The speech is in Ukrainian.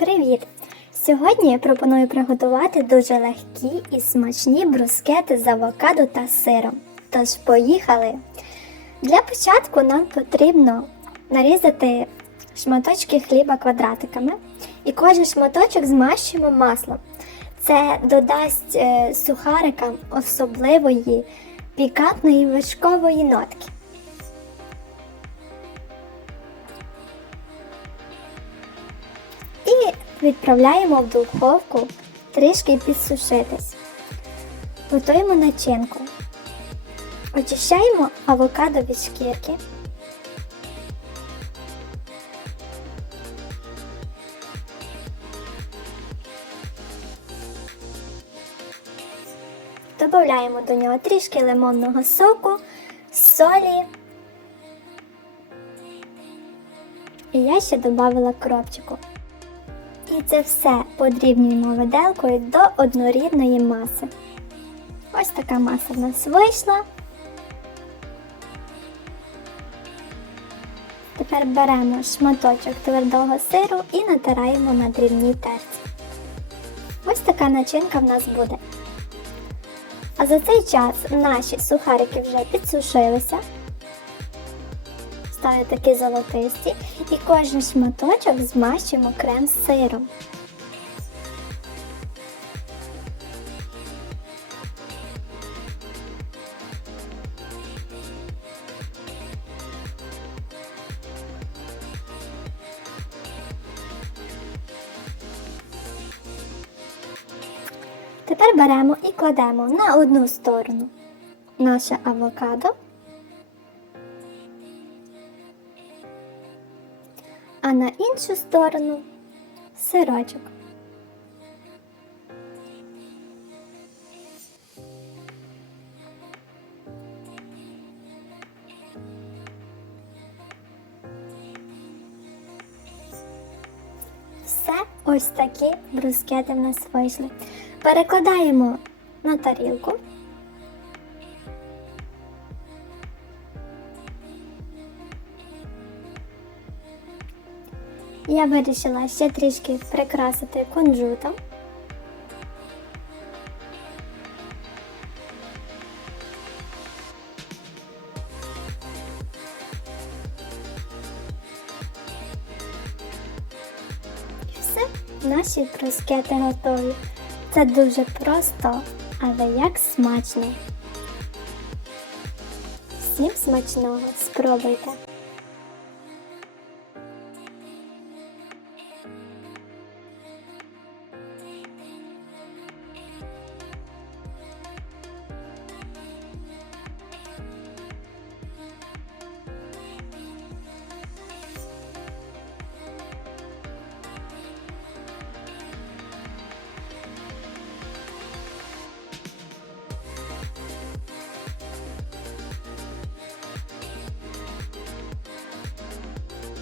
Привіт! Сьогодні я пропоную приготувати дуже легкі і смачні брускети з авокадо та сиром. Тож поїхали! Для початку нам потрібно нарізати шматочки хліба квадратиками і кожен шматочок змащуємо маслом. Це додасть е, сухарикам особливої пікантної вершкової нотки. Відправляємо в духовку трішки підсушитись. Готуємо начинку. Очищаємо авокадо від шкірки. Додаємо до нього трішки лимонного соку, солі. І я ще додала кропчику. І це все подрібнюємо виделкою до однорідної маси. Ось така маса в нас вийшла. Тепер беремо шматочок твердого сиру і натираємо на дрібній терці. Ось така начинка в нас буде. А за цей час наші сухарики вже підсушилися, стали такі золотисті, і кожен шматочок змащуємо крем з сиром. Тепер беремо і кладемо на одну сторону наше авокадо, а на іншу сторону сирочок. Все ось такі брускети в нас вийшли. Перекладаємо на тарілку. Я вирішила ще трішки прикрасити кунжутом. І все, наші брускети готові. Це дуже просто, але як смачно. Всім смачного, спробуйте!